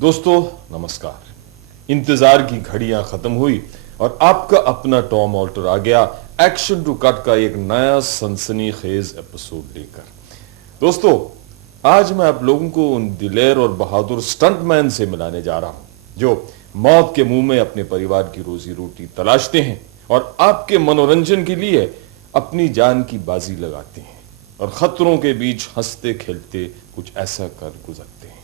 दोस्तों नमस्कार। इंतजार की घड़ियां खत्म हुई और आपका अपना टॉम ऑल्टर आ गया एक्शन टू कट का एक नया सनसनीखेज एपिसोड लेकर। दोस्तों आज मैं आप लोगों को उन दिलेर और बहादुर स्टंटमैन से मिलाने जा रहा हूं जो मौत के मुंह में अपने परिवार की रोजी रोटी तलाशते हैं और आपके मनोरंजन के लिए अपनी जान की बाजी लगाते हैं और खतरों के बीच हंसते खेलते कुछ ऐसा कर गुजरते हैं।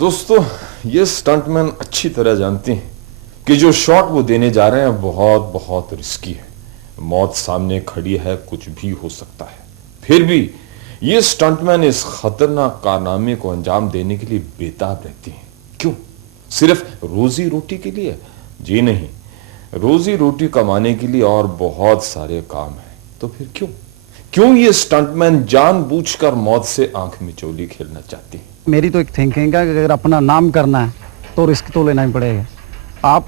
दोस्तों ये स्टंटमैन अच्छी तरह जानते हैं कि जो शॉट वो देने जा रहे हैं बहुत बहुत रिस्की है। मौत सामने खड़ी है, कुछ भी हो सकता है। फिर भी ये स्टंटमैन इस खतरनाक कारनामे को अंजाम देने के लिए बेताब रहते हैं। क्यों? सिर्फ रोजी रोटी के लिए? जी नहीं, रोजी रोटी कमाने के लिए और बहुत सारे काम है। तो फिर क्यों ये स्टंटमैन जानबूझकर मौत से आंख मिचौली खेलना चाहते हैं? मेरी तो एक थिंकिंग है कि अगर अपना नाम करना है तो रिस्क तो लेना ही पड़ेगा। आप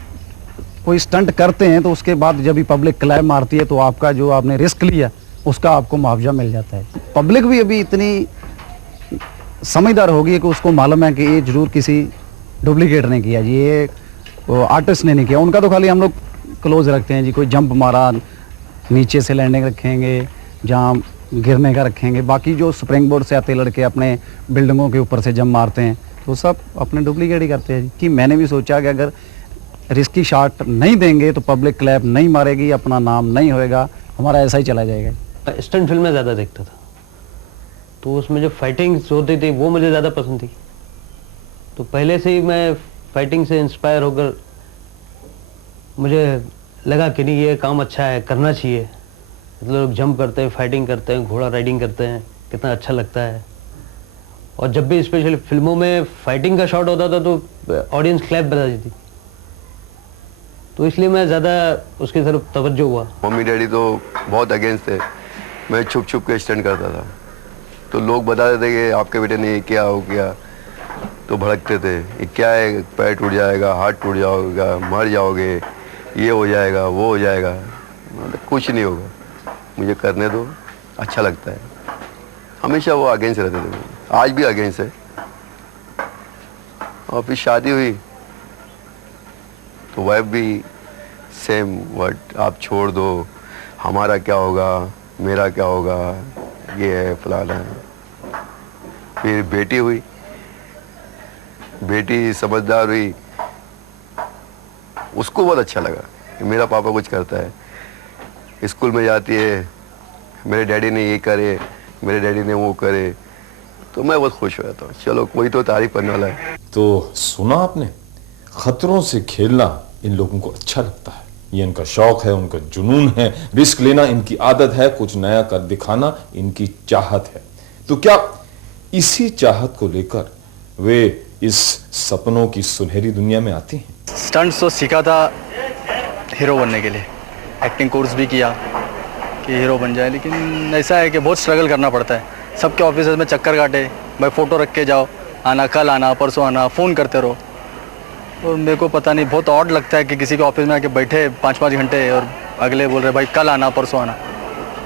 कोई स्टंट करते हैं तो उसके बाद जब भी पब्लिक क्लैप मारती है तो आपका जो आपने रिस्क लिया उसका आपको मुआवजा मिल जाता है। पब्लिक भी अभी इतनी समझदार होगी कि उसको मालूम है कि ये जरूर किसी डुप्लीकेट ने किया जी, ये आर्टिस्ट ने नहीं किया। उनका तो खाली हम लोग क्लोज रखते हैं जी, कोई जंप मारा, नीचे से लैंडिंग रखेंगे, जहाँ गिरने का रखेंगे। बाकी जो स्प्रिंग बोर्ड से आते लड़के अपने बिल्डिंगों के ऊपर से जंप मारते हैं तो सब अपने डुप्लीकेट ही करते हैं। कि मैंने भी सोचा कि अगर रिस्की शॉट नहीं देंगे तो पब्लिक क्लैप नहीं मारेगी, अपना नाम नहीं होएगा, हमारा ऐसा ही चला जाएगा। स्टंट फिल्में ज़्यादा देखता था तो उसमें जो फाइटिंग्स होती थी वो मुझे ज़्यादा पसंद थी। तो पहले से ही मैं फाइटिंग से इंस्पायर होकर मुझे लगा कि नहीं ये काम अच्छा है, करना चाहिए। लोग जंप करते हैं, फाइटिंग करते हैं, घोड़ा राइडिंग करते हैं, कितना अच्छा लगता है। और जब भी स्पेशली फिल्मों में फाइटिंग का शॉट होता था तो ऑडियंस क्लैप बजाती थी, तो इसलिए मैं ज़्यादा उसकी तरफ तवज्जो हुआ। मम्मी डैडी तो बहुत अगेंस्ट थे। मैं छुप छुप के स्टंट करता था तो लोग बताते थे कि आपके बेटे ने ये क्या हो गया, तो भड़कते थे ये क्या है, पैर टूट जाएगा, हाथ टूट जाएगा, मर जाओगे, ये हो जाएगा, वो हो जाएगा। कुछ नहीं होगा, मुझे करने दो, अच्छा लगता है। हमेशा वो अगेंस्ट रहते थे, आज भी अगेंस्ट है। और फिर शादी हुई तो वाइफ भी सेम वर्ड, आप छोड़ दो, हमारा क्या होगा, मेरा क्या होगा, ये है फलाना है। फिर बेटी हुई, बेटी समझदार हुई, उसको बहुत अच्छा लगा कि मेरा पापा कुछ करता है। स्कूल में जाती है, मेरे डैडी ने ये करे, मेरे डैडी ने वो करे, तो मैं बहुत खुश हो जाता हूँ। चलो कोई तो तारीफ करने वाला है। तो सुना आपने, खतरों से खेलना इन लोगों को अच्छा लगता है, ये इनका शौक है, उनका जुनून है, रिस्क लेना इनकी आदत है, कुछ नया कर दिखाना इनकी चाहत है। तो क्या इसी चाहत को लेकर वे इस सपनों की सुनहरी दुनिया में आते हैं? स्टंट्स तो सीखा था हीरो बनने के लिए, एक्टिंग कोर्स भी किया कि हीरो बन जाए, लेकिन ऐसा है कि बहुत स्ट्रगल करना पड़ता है। सबके ऑफिस में चक्कर काटे, भाई फ़ोटो रख के जाओ, आना कल आना परसों आना, फ़ोन करते रहो। और मेरे को पता नहीं, बहुत ऑड लगता है कि किसी के ऑफिस में आके बैठे 5-5 घंटे और अगले बोल रहे भाई कल आना परसों आना।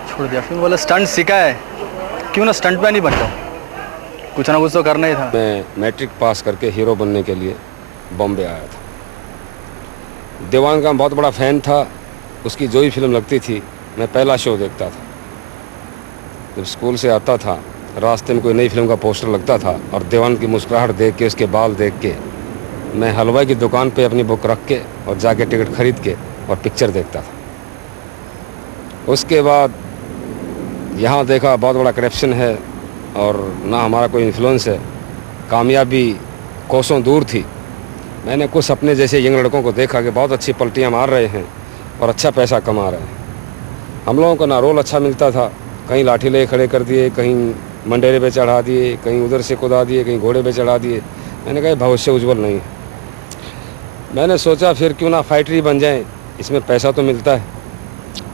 छोड़ दिया। फिर बोला स्टंट सीखा है, क्यों ना स्टंट मैन ही बन जाओ, कुछ ना कुछ तो करना ही था। मैं मैट्रिक पास करके हीरो बनने के लिए बॉम्बे आया था। देवान का बहुत बड़ा फ़ैन था, उसकी जो ही फिल्म लगती थी मैं पहला शो देखता था। जब स्कूल से आता था, रास्ते में कोई नई फिल्म का पोस्टर लगता था और देवान की मुस्कुराहट देख के, उसके बाल देख के, मैं हलवाई की दुकान पे अपनी बुक रख के और जाके टिकट खरीद के और पिक्चर देखता था। उसके बाद यहाँ देखा बहुत बड़ा करप्शन है और ना हमारा कोई इन्फ्लुएंस है। कामयाबी कोसों दूर थी। मैंने कुछ अपने जैसे यंग लड़कों को देखा कि बहुत अच्छी पलटियाँ मार रहे हैं और अच्छा पैसा कमा रहे हैं। हम लोगों को ना रोल अच्छा मिलता था, कहीं लाठी ले खड़े कर दिए, कहीं मंडेरे पे चढ़ा दिए, कहीं उधर से कुदा दिए, कहीं घोड़े पे चढ़ा दिए। मैंने कहा भविष्य उज्जवल नहीं है। मैंने सोचा फिर क्यों ना फाइटर ही बन जाएं, इसमें पैसा तो मिलता है।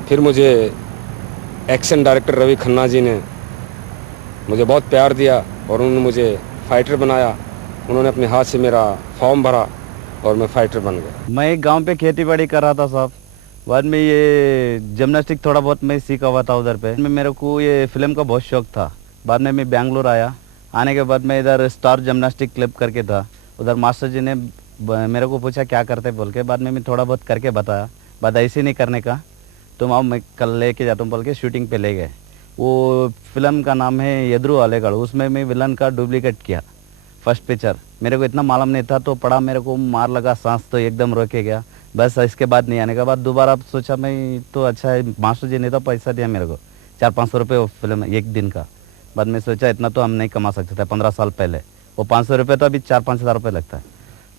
फिर मुझे एक्शन डायरेक्टर रवि खन्ना जी ने मुझे बहुत प्यार दिया और उन्होंने मुझे फाइटर बनाया। उन्होंने अपने हाथ से मेरा फॉर्म भरा और मैं फाइटर बन गया। मैं एक गांव पे खेती बाड़ी कर रहा था साहब। बाद में ये जिम्नास्टिक थोड़ा बहुत मैं सीखा हुआ था उधर पे। मेरे को ये फिल्म का बहुत शौक था। बाद में मैं बेंगलोर आया। आने के बाद मैं इधर स्टार जिम्नास्टिक क्लब करके था। उधर मास्टर जी ने मेरे को पूछा क्या करते बोल के। बाद में मैं थोड़ा बहुत करके बताया। बाद ऐसे नहीं करने का, तुम आओ मैं कल लेके जाता हूँ बोल के शूटिंग पे ले गए। वो फिल्म का नाम है यद्रू आलेगढ़। उसमें मैं विलन का डुप्लीकेट किया फर्स्ट पिक्चर। मेरे को इतना मालूम नहीं था तो पड़ा, मेरे को मार लगा, सांस तो एकदम रोके गया। बस इसके बाद नहीं आने के बाद दोबारा सोचा मैं तो अच्छा है, मास्टर जी ने तो पैसा दिया मेरे को 400-500 रुपये फिल्म एक दिन का। बाद में सोचा इतना तो हम नहीं कमा सकते थे 15 साल पहले। वो 500 रुपये तो अभी 4-5 हज़ार रुपये लगता है।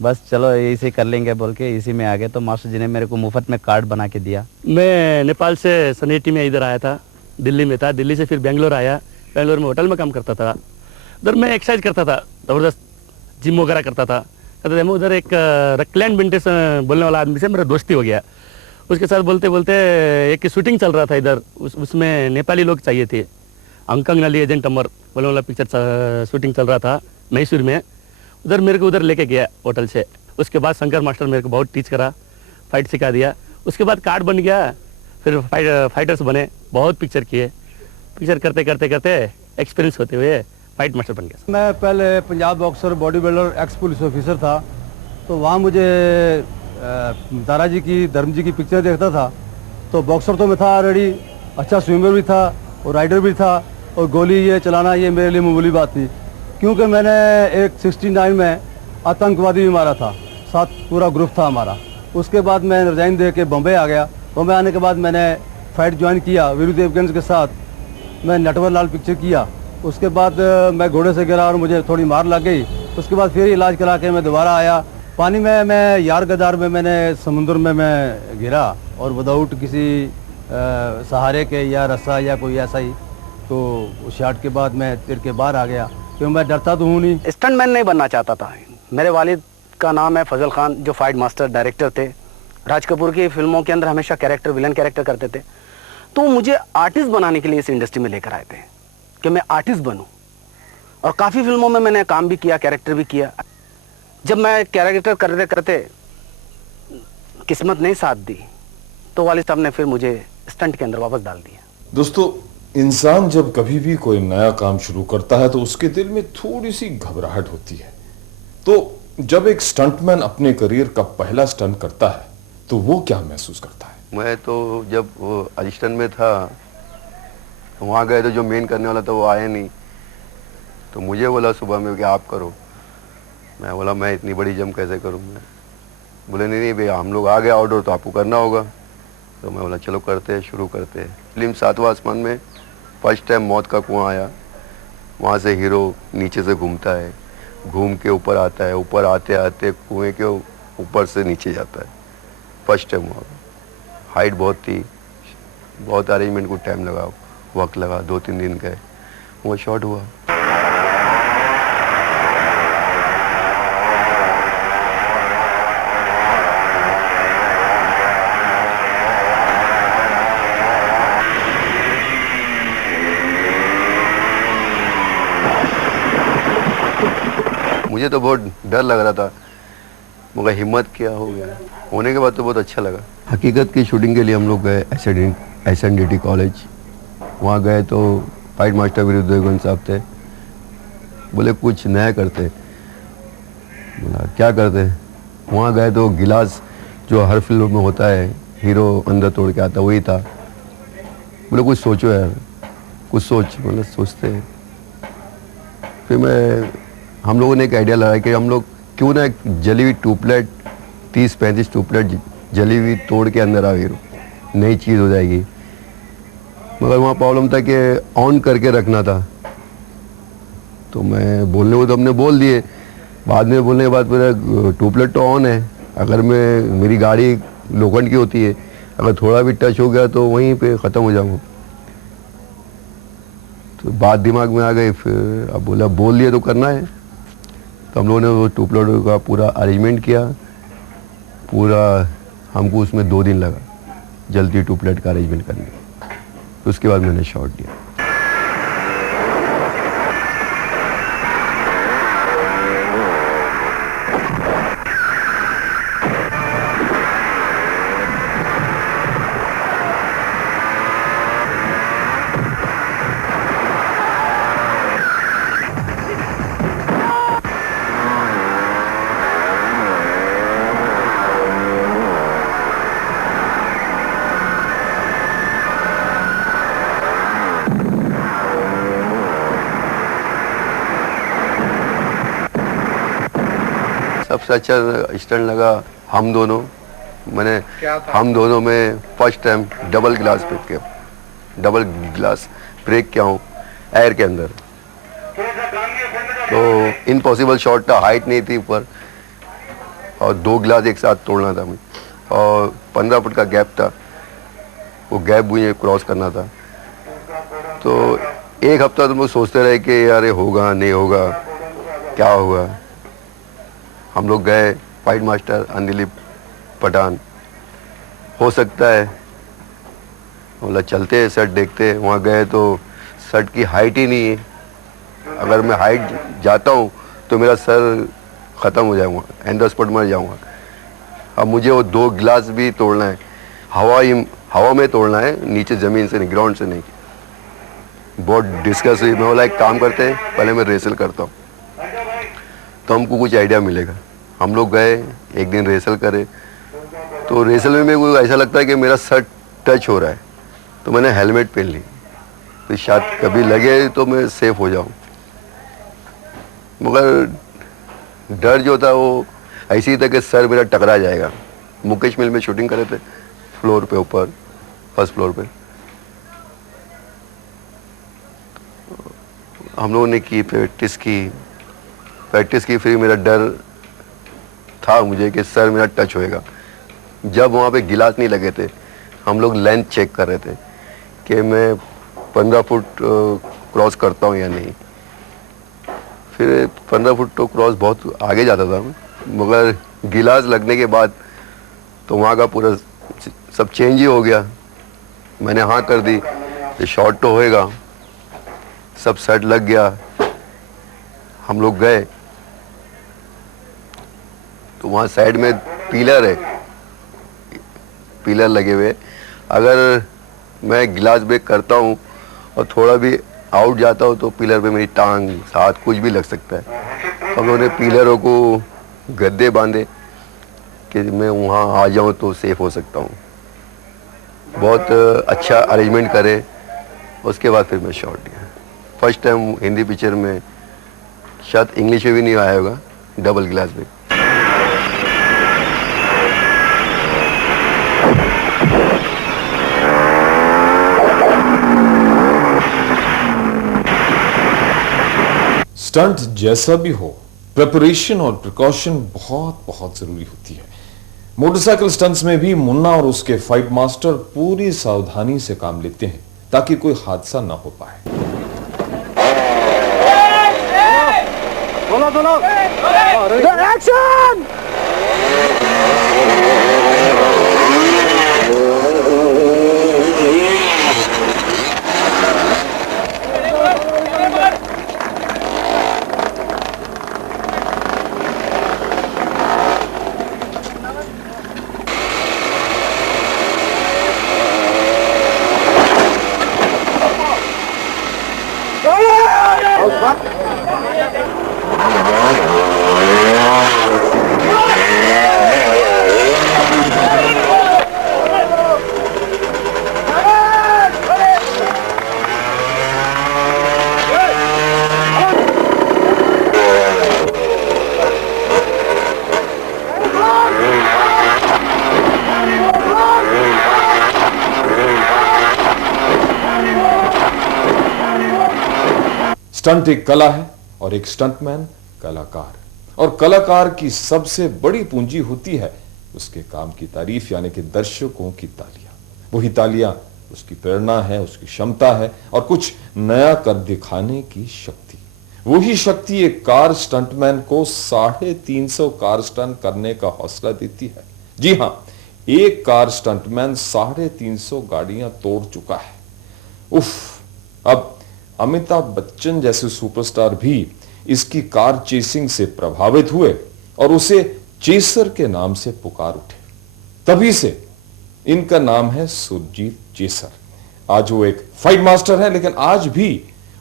बस चलो इसी कर लेंगे बोल के इसी में आ गए। तो मास्टर जी ने मेरे को मुफ्त में कार्ड बना के दिया। मैं नेपाल से सन 80 में इधर आया था, दिल्ली में था। दिल्ली से फिर बेंगलोर आया। बेंगलोर में होटल में काम करता था। उधर मैं एक्सरसाइज करता था, ज़बरदस्त जिम वगैरह करता था। कहते थे मैं उधर एक रक्लैंड विंटेज बोलने वाला आदमी से मेरा दोस्ती हो गया। उसके साथ बोलते बोलते एक शूटिंग चल रहा था इधर। उसमें नेपाली लोग चाहिए थे। अंकंग नली एजेंट अमर बोलने वाला पिक्चर शूटिंग चल रहा था मैसूर में। उधर मेरे को उधर लेके गया होटल से। उसके बाद शंकर मास्टर मेरे को बहुत टीच करा, फाइट सिखा दिया। उसके बाद कार्ड बन गया। फिर फाइटर्स बने, बहुत पिक्चर किए। पिक्चर करते करते करते एक्सपीरियंस होते हुए फाइट मास्टर बन गया। मैं पहले Punjab boxer body builder x police officer था। तो वहाँ मुझे दारा जी की, धर्म जी की पिक्चर देखता था। तो बॉक्सर तो मैं था ऑलरेडी, अच्छा स्विमर भी था और राइडर भी था। और गोली ये चलाना ये मेरे लिए मामूली बात थी, क्योंकि मैंने एक 69 में आतंकवादी भी मारा था, साथ पूरा ग्रुप था हमारा। उसके बाद मैं रिजाइन दे के बॉम्बे आ गया। बॉम्बे आने के बाद मैंने फाइट ज्वाइन किया वीरू देवगंज के साथ। मैं नटवरलाल पिक्चर किया। उसके बाद मैं घोड़े से गिरा और मुझे थोड़ी मार लग गई। उसके बाद फिर इलाज करा के मैं दोबारा आया। पानी में मैं यार गदार में मैंने समुद्र में मैं गिरा और विदाउट किसी सहारे के या रस्सा या कोई ऐसा ही। तो उस शॉट के बाद मैं तिर के बाहर आ गया, क्योंकि मैं डरता तो हूँ नहीं। स्टंटमैन नहीं बनना चाहता था। मेरे वालिद का नाम है फजल खान, जो फाइट मास्टर डायरेक्टर थे। राज कपूर की फिल्मों के अंदर हमेशा कैरेक्टर, विलन कैरेक्टर करते थे। तो मुझे आर्टिस्ट बनाने के लिए इस इंडस्ट्री में लेकर आए थे कि मैं आर्टिस्ट बनूं। और काफ़ी फिल्मों में मैंने काम भी किया, कैरेक्टर भी किया। जब मैं कैरेक्टर करते करते किस्मत नहीं साथ दी तो वालिद साहब ने फिर मुझे स्टंट के अंदर वापस डाल दिया। दोस्तों, इंसान जब कभी भी कोई नया काम शुरू करता है तो उसके दिल में थोड़ी सी घबराहट होती है। तो जब एक स्टंटमैन अपने करियर का पहला स्टंट करता है तो वो क्या महसूस करता है? मैं तो जब असिस्टेंट में था तो वहाँ गए तो जो मेन करने वाला था वो आया नहीं। तो मुझे बोला सुबह में कि आप करो। मैं बोला मैं इतनी बड़ी जम कैसे करूँ मैं। बोले नहीं भैया हम लोग आ गए ऑर्डर तो आपको करना होगा। तो मैं बोला चलो करते हैं, शुरू करते हैं। फिल्म सातवां आसमान में फर्स्ट टाइम मौत का कुआं आया। वहाँ से हीरो नीचे से घूमता है, घूम के ऊपर आता है, ऊपर आते आते कुएं के ऊपर से नीचे जाता है। फर्स्ट टाइम हुआ। हाइट बहुत थी, बहुत अरेंजमेंट को टाइम लगा, वक्त लगा, 2-3 दिन गए, वो शॉट हुआ। मुझे तो बहुत डर लग रहा था, मगर हिम्मत क्या हो गया। होने के बाद तो बहुत अच्छा लगा। हकीकत की शूटिंग के लिए हम लोग गए SNDT कॉलेज। वहाँ गए तो फाइट मास्टर वीरू देवगन साहब थे। बोले कुछ नया करते। बोला क्या करते? वहाँ गए तो गिलास जो हर फिल्म में होता है, हीरो अंदर तोड़ के आता, वही था। बोले कुछ सोचो यार, कुछ सोच। मतलब सोचते हैं। फिर हम लोगों ने एक आइडिया लगाया कि हम लोग क्यों ना एक जली हुई ट्यूबलाइट, 30-35 ट्यूबलाइट जली हुई तोड़ के अंदर आ हीरो, नई चीज़ हो जाएगी। मगर वहाँ प्रॉब्लम था कि ऑन करके रखना था। तो मैं बोलने को तो हमने बोल दिए, बाद में बोलने के बाद मेरा ट्यूबलाइट तो ऑन है। अगर मेरी गाड़ी लोखंड की होती है, अगर थोड़ा भी टच हो गया तो वहीं पे ख़त्म हो जाऊँगा। तो बात दिमाग में आ गई, फिर अब बोला बोल दिया तो करना है। तो हम लोगों ने वो ट्यूबलाइट का पूरा अरेंजमेंट किया, पूरा हमको उसमें 2 दिन लगा जल्दी ट्यूबलाइट का अरेंजमेंट करने। तो उसके बाद मैंने शॉट दिया। सबसे अच्छा स्टंट लगा हम दोनों में first time double glass break किया हूँ एयर के अंदर। तो इम्पॉसिबल शॉट था, हाइट नहीं थी ऊपर, और 2 ग्लास एक साथ तोड़ना था मुझे, और 15 फुट का गैप था, वो गैप मुझे क्रॉस करना था। तो 1 हफ्ता तो मैं सोचते रहे कि यार ये होगा नहीं होगा, क्या होगा। हम लोग गए, फाइट मास्टर अनिल पठान, हो सकता है, बोला चलते हैं सेट देखते हैं। वहाँ गए तो सेट की हाइट ही नहीं है। अगर मैं हाइट जाता हूँ तो मेरा सर ख़त्म हो जाऊँगा, एंड द स्पॉट मर जाऊँगा। अब मुझे वो 2 ग्लास भी तोड़ना है, हवा में तोड़ना है, नीचे ज़मीन से नहीं, ग्राउंड से नहीं। बहुत डिस्कस हुई। मैं बोला एक काम करते हैं, पहले मैं रेसल करता हूँ तो हमको कुछ आइडिया मिलेगा। हम लोग गए, एक दिन रेसल करे, तो रेसल में मेरे को ऐसा लगता है कि मेरा सर टच हो रहा है, तो मैंने हेलमेट पहन ली, तो शायद कभी लगे तो मैं सेफ हो जाऊं। मगर डर जो था वो ऐसे ही था कि सर मेरा टकरा जाएगा। मुकेश मिल में शूटिंग करे थे, फ्लोर पे, ऊपर फर्स्ट फ्लोर पे। हम लोगों ने की प्रैक्टिस की, फिर मेरा डर था मुझे कि सर मेरा टच होएगा। जब वहाँ पे गिलास नहीं लगे थे, हम लोग लेंथ चेक कर रहे थे कि मैं 15 फुट क्रॉस करता हूँ या नहीं। फिर 15 फुट तो क्रॉस बहुत आगे जाता था, मगर गिलास लगने के बाद तो वहाँ का पूरा सब चेंज ही हो गया। मैंने हाँ कर दी कि शॉट तो होएगा, सब सेट लग गया। हम लोग गए तो वहाँ साइड में पिलर है, पिलर लगे हुए। अगर मैं गिलास ब्रेक करता हूँ और थोड़ा भी आउट जाता हूँ तो पिलर पे मेरी टांग, हाथ, कुछ भी लग सकता है। हम लोगों ने पिलरों को गद्दे बांधे कि मैं वहाँ आ जाऊँ तो सेफ हो सकता हूँ। बहुत अच्छा अरेंजमेंट करे, उसके बाद फिर मैं शॉट दिया। फर्स्ट टाइम हिंदी पिक्चर में, शायद इंग्लिश में भी नहीं आया होगा, डबल ग्लास ब्रेक। स्टंट जैसा भी हो, प्रिपरेशन और प्रिकॉशन बहुत बहुत जरूरी होती है। मोटरसाइकिल स्टंट्स में भी मुन्ना और उसके फाइट मास्टर पूरी सावधानी से काम लेते हैं ताकि कोई हादसा ना हो पाए। एक्शन! स्टंट एक कला है और एक स्टंटमैन कलाकार, और कलाकार की सबसे बड़ी पूंजी होती है उसके काम की तारीफ, यानी कि दर्शकों की तालियां। वही तालियां उसकी प्रेरणा है, उसकी क्षमता है और कुछ नया कर दिखाने की शक्ति। वही शक्ति एक कार स्टंटमैन को 350 कार स्टंट करने का हौसला देती है। जी हां, एक कार स्टंटमैन 350 गाड़ियां तोड़ चुका है। उफ, अब अमिताभ बच्चन जैसे सुपरस्टार भी इसकी कार चेसिंग से प्रभावित हुए और उसे चेसर के नाम से पुकार उठे। तभी से इनका नाम है सुरजीत चेसर। आज वो एक फाइट मास्टर है, लेकिन आज भी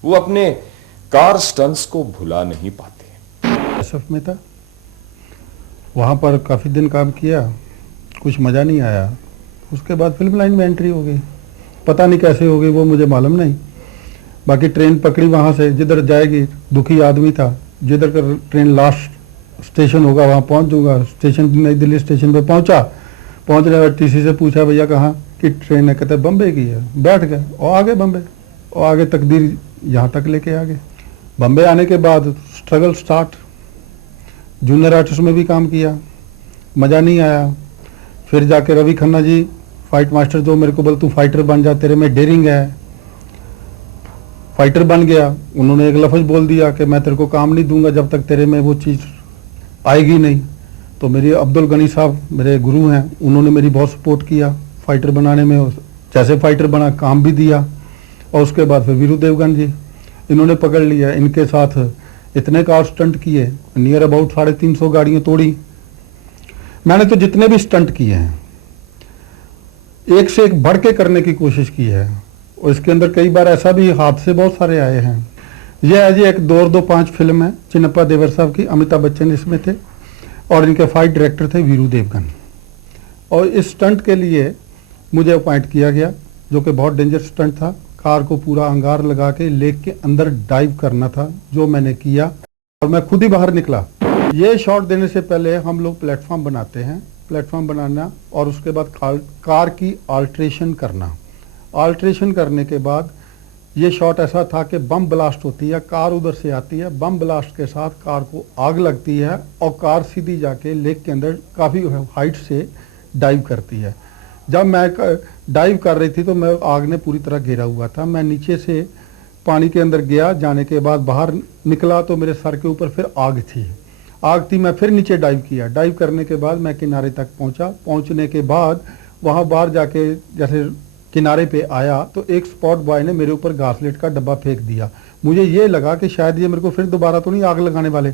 वो अपने कार स्टंट्स को भुला नहीं पाते। SF में था, वहाँ पर काफ़ी दिन काम किया, कुछ मज़ा नहीं आया। उसके बाद फिल्म लाइन में एंट्री हो गई, पता नहीं कैसे हो गई वो मुझे मालूम नहीं। बाकी ट्रेन पकड़ी वहाँ से, जिधर जाएगी, दुखी आदमी था, जिधर का ट्रेन लास्ट स्टेशन होगा वहाँ पहुँच जाऊँगा। स्टेशन नई दिल्ली स्टेशन पे पहुँचा, पहुँचने बाद TC से पूछा भैया कहाँ की ट्रेन है, कहते बम्बे की है। बैठ गए और आगे बम्बे, और आगे तकदीर यहाँ तक लेके आ गए। बम्बे आने के बाद स्ट्रगल स्टार्ट, जूनियर आर्टिस्ट में भी काम किया, मज़ा नहीं आया। फिर जाके रवि खन्ना जी फाइट मास्टर जो मेरे को बोल तू फाइटर बन जा, तेरे में डेयरिंग है, फाइटर बन गया। उन्होंने एक लफ्ज़ बोल दिया कि मैं तेरे को काम नहीं दूंगा जब तक तेरे में वो चीज़ आएगी नहीं। तो मेरे अब्दुल गनी साहब मेरे गुरु हैं, उन्होंने मेरी बहुत सपोर्ट किया फाइटर बनाने में। जैसे फाइटर बना काम भी दिया। और उसके बाद फिर वीरू देवगन जी इन्होंने पकड़ लिया, इनके साथ इतने कार स्टंट किए, नियर अबाउट 350 गाड़ियाँ तोड़ी। मैंने तो जितने भी स्टंट किए हैं एक से एक बढ़ के करने की कोशिश की है। और इसके अंदर कई बार ऐसा भी हादसे बहुत सारे आए हैं। यह है जी एक 2-2-5 फिल्म है चिन्नप्पा देवर साहब की, अमिताभ बच्चन इसमें थे और इनके फाइट डायरेक्टर थे वीरू देवगन। और इस स्टंट के लिए मुझे अपॉइंट किया गया, जो कि बहुत डेंजर स्टंट था। कार को पूरा अंगार लगा के लेक के अंदर डाइव करना था, जो मैंने किया और मैं खुद ही बाहर निकला। ये शॉट देने से पहले हम लोग प्लेटफॉर्म बनाते हैं, प्लेटफॉर्म बनाना और उसके बाद कार की अल्ट्रेशन करना। अल्ट्रेशन करने के बाद ये शॉट ऐसा था कि बम ब्लास्ट होती है, कार उधर से आती है, बम ब्लास्ट के साथ कार को आग लगती है और कार सीधी जाके लेक के अंदर काफ़ी हाइट से डाइव करती है। जब मैं डाइव कर रही थी तो मैं आग ने पूरी तरह घेरा हुआ था। मैं नीचे से पानी के अंदर गया, जाने के बाद बाहर निकला तो मेरे सर के ऊपर फिर आग थी। मैं फिर नीचे डाइव किया। डाइव करने के बाद मैं किनारे तक पहुंचा। पहुंचने के बाद वहां बाहर जाके जैसे किनारे पे आया तो एक स्पॉट बॉय ने मेरे ऊपर घासलेट का डब्बा फेंक दिया। मुझे ये लगा कि शायद ये मेरे को फिर दोबारा तो नहीं आग लगाने वाले।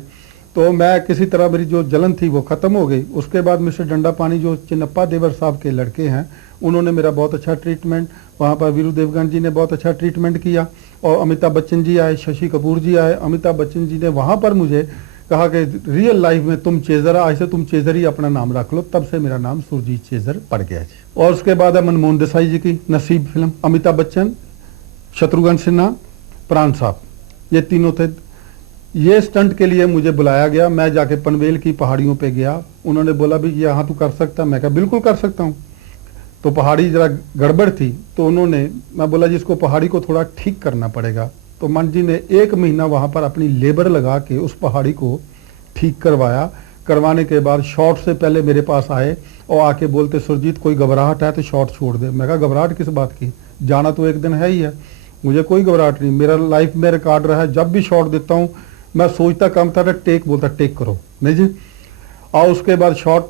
तो मैं किसी तरह, मेरी जो जलन थी वो ख़त्म हो गई। उसके बाद मिस्टर डंडा पानी जो चिन्नप्पा देवर साहब के लड़के हैं, उन्होंने मेरा बहुत अच्छा ट्रीटमेंट, वहाँ पर वीरू देवगन जी ने बहुत अच्छा ट्रीटमेंट किया। और अमिताभ बच्चन जी आए, शशि कपूर जी आए। अमिताभ बच्चन जी ने वहाँ पर मुझे कहा कि रियल लाइफ में तुम चेजर, आज से तुम चेजर ही अपना नाम रख लो। तब से मेरा नाम सुरजीत चेजर पड़ गया जी। और उसके बाद है मनमोहन देसाई जी की नसीब फिल्म, अमिताभ बच्चन, शत्रुघ्न सिन्हा, प्राण साहब, ये तीनों थे। ये स्टंट के लिए मुझे बुलाया गया। मैं जाके पनवेल की पहाड़ियों पे गया। उन्होंने बोला भी यहाँ तू कर सकता? मैं कहा बिल्कुल कर सकता हूँ। तो पहाड़ी जरा गड़बड़ थी तो उन्होंने, मैं बोला जी इसको पहाड़ी को थोड़ा ठीक करना पड़ेगा। तो मन जी ने 1 महीना वहाँ पर अपनी लेबर लगा के उस पहाड़ी को ठीक करवाया। करवाने के बाद शॉट से पहले मेरे पास आए और आके बोलते सुरजीत कोई घबराहट है तो शॉट छोड़ दे। मैं कहा घबराहट किस बात की, जाना तो एक दिन है ही है, मुझे कोई घबराहट नहीं। मेरा लाइफ में रिकॉर्ड रहा है, जब भी शॉट देता हूँ मैं सोचता कम था, टेक बोलता टेक करो नहीं जी। और उसके बाद शॉट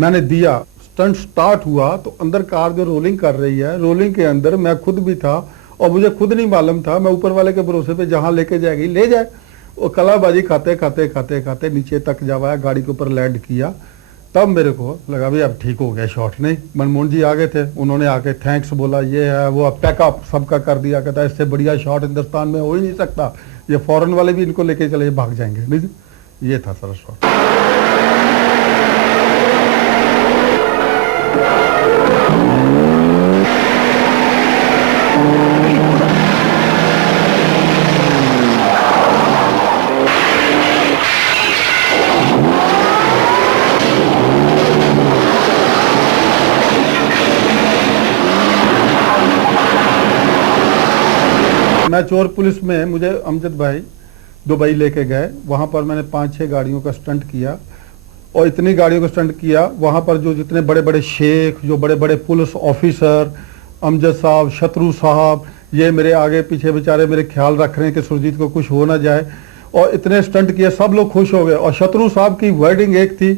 मैंने दिया, स्टंट स्टार्ट हुआ तो अंदर कार जो रोलिंग कर रही है, रोलिंग के अंदर मैं खुद भी था और मुझे खुद नहीं मालूम था। मैं ऊपर वाले के भरोसे पे जहाँ लेके जाएगी ले जाए। वो कलाबाजी खाते खाते खाते खाते नीचे तक जावाया, गाड़ी के ऊपर लैंड किया। तब मेरे को लगा भाई अब ठीक हो गया शॉट। नहीं, मनमोहन जी आ गए थे, उन्होंने आके थैंक्स बोला, ये है वो, पैकअप सबका कर दिया। कहता इससे बढ़िया शॉट हिंदुस्तान में हो ही नहीं सकता, ये फॉरेन वाले भी इनको लेके चले भाग जाएंगे। नहीं, ये था सारा शॉट। मैं मैं चोर पुलिस में मुझे अमजद भाई दुबई लेके गए, वहाँ पर मैंने 5-6 गाड़ियों का स्टंट किया और इतनी गाड़ियों का स्टंट किया, वहाँ पर जो जितने बड़े बड़े शेख, जो बड़े बड़े पुलिस ऑफिसर, अमजद साहब, शत्रु साहब, ये मेरे आगे पीछे बेचारे मेरे ख्याल रख रहे हैं कि सुरजीत को कुछ हो ना जाए, और इतने स्टंट किए, सब लोग खुश हो गए। और शत्रु साहब की वर्डिंग एक थी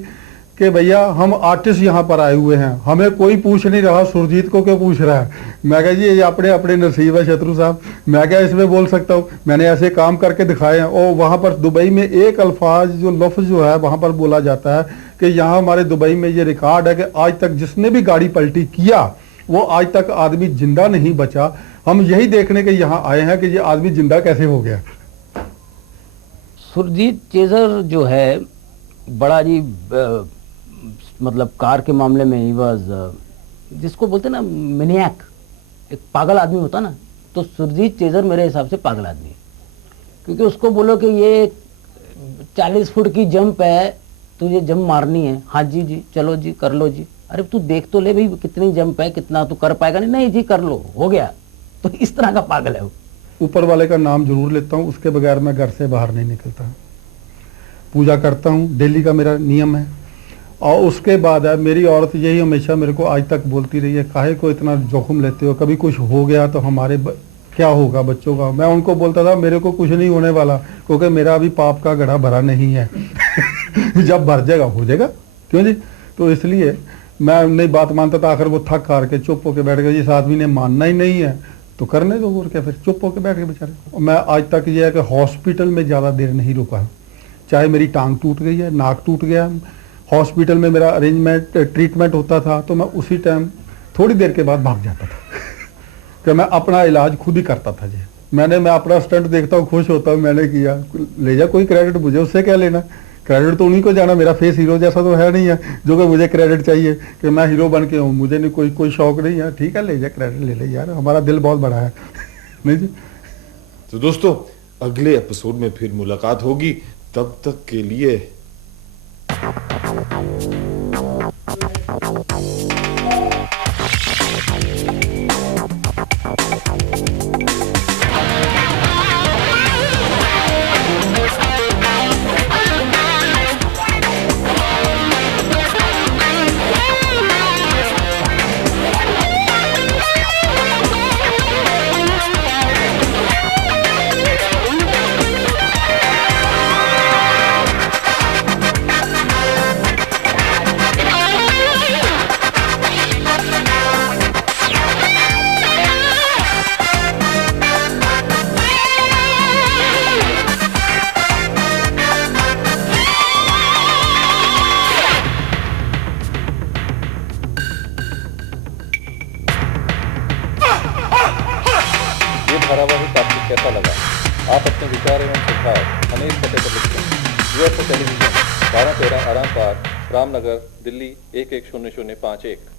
कि भैया हम आर्टिस्ट यहाँ पर आए हुए हैं, हमें कोई पूछ नहीं रहा, सुरजीत को क्यों पूछ रहा है। मैं कहा जी ये अपने अपने नसीब है शत्रु साहब, मैं क्या इसमें बोल सकता हूँ, मैंने ऐसे काम करके दिखाए हैं। और वहाँ पर दुबई में एक अल्फाज जो लफ्ज़ जो है वहाँ पर बोला जाता है कि यहाँ हमारे दुबई में ये रिकॉर्ड है कि आज तक जिसने भी गाड़ी पलटी किया वो आज तक आदमी जिंदा नहीं बचा। हम यही देखने के यहाँ आए हैं कि ये आदमी जिंदा कैसे हो गया। सुरजीत चेजर जो है बड़ा जी मतलब कार के मामले में ही वाज जिसको बोलते ना मैनिएक, एक पागल आदमी होता ना, तो सुरजीत चेजर मेरे हिसाब से पागल आदमी है। क्योंकि उसको बोलो कि ये 40 फुट की जंप है, तुझे जंप मारनी है, हाँ जी जी चलो जी कर लो जी, अरे तू देख तो ले भाई कितनी जंप है, कितना तू कर पाएगा, नहीं जी कर लो हो गया। तो इस तरह का पागल है वो। ऊपर वाले का नाम जरूर लेता हूँ, उसके बगैर मैं घर से बाहर नहीं निकलता। पूजा करता हूँ, डेली का मेरा नियम है। और उसके बाद है मेरी औरत यही हमेशा मेरे को आज तक बोलती रही है, काहे को इतना जोखिम लेते हो, कभी कुछ हो गया तो हमारे क्या होगा बच्चों का। मैं उनको बोलता था मेरे को कुछ नहीं होने वाला, क्योंकि मेरा अभी पाप का घड़ा भरा नहीं है जब भर जाएगा हो जाएगा, क्यों जी। तो इसलिए मैं नहीं बात मानता था। आखिर वो थक हार के चुप होकर बैठ गए, इस आदमी ने मानना ही नहीं है तो करने दो, और क्या, फिर चुप होकर बैठ गए बेचारे। मैं आज तक ये है कि हॉस्पिटल में ज़्यादा देर नहीं रुका, चाहे मेरी टांग टूट गई है, नाक टूट गया, हॉस्पिटल में मेरा अरेंजमेंट ट्रीटमेंट होता था तो मैं उसी टाइम थोड़ी देर के बाद भाग जाता था कि मैं अपना इलाज खुद ही करता था जी। मैं अपना स्टंट देखता हूँ, खुश होता हूँ, मैंने किया, ले जा कोई क्रेडिट, मुझे उससे क्या लेना, क्रेडिट तो उन्हीं को जाना। मेरा फेस हीरो जैसा तो है नहीं है जो कि मुझे क्रेडिट चाहिए कि मैं हीरो बन के हूँ, मुझे नहीं कोई शौक नहीं है। ठीक है ले जा क्रेडिट ले ले यार, हमारा दिल बहुत बड़ा है नहीं जी। तो दोस्तों अगले एपिसोड में फिर मुलाकात होगी, तब तक के लिए धारावाहिक आपको कैसा लगा? आप अपने विचार एवं सुझाव हमें इस पते पर लिखें। यूएफओ टेलीविजन 1213 आराम पार्क, रामनगर, दिल्ली 110051।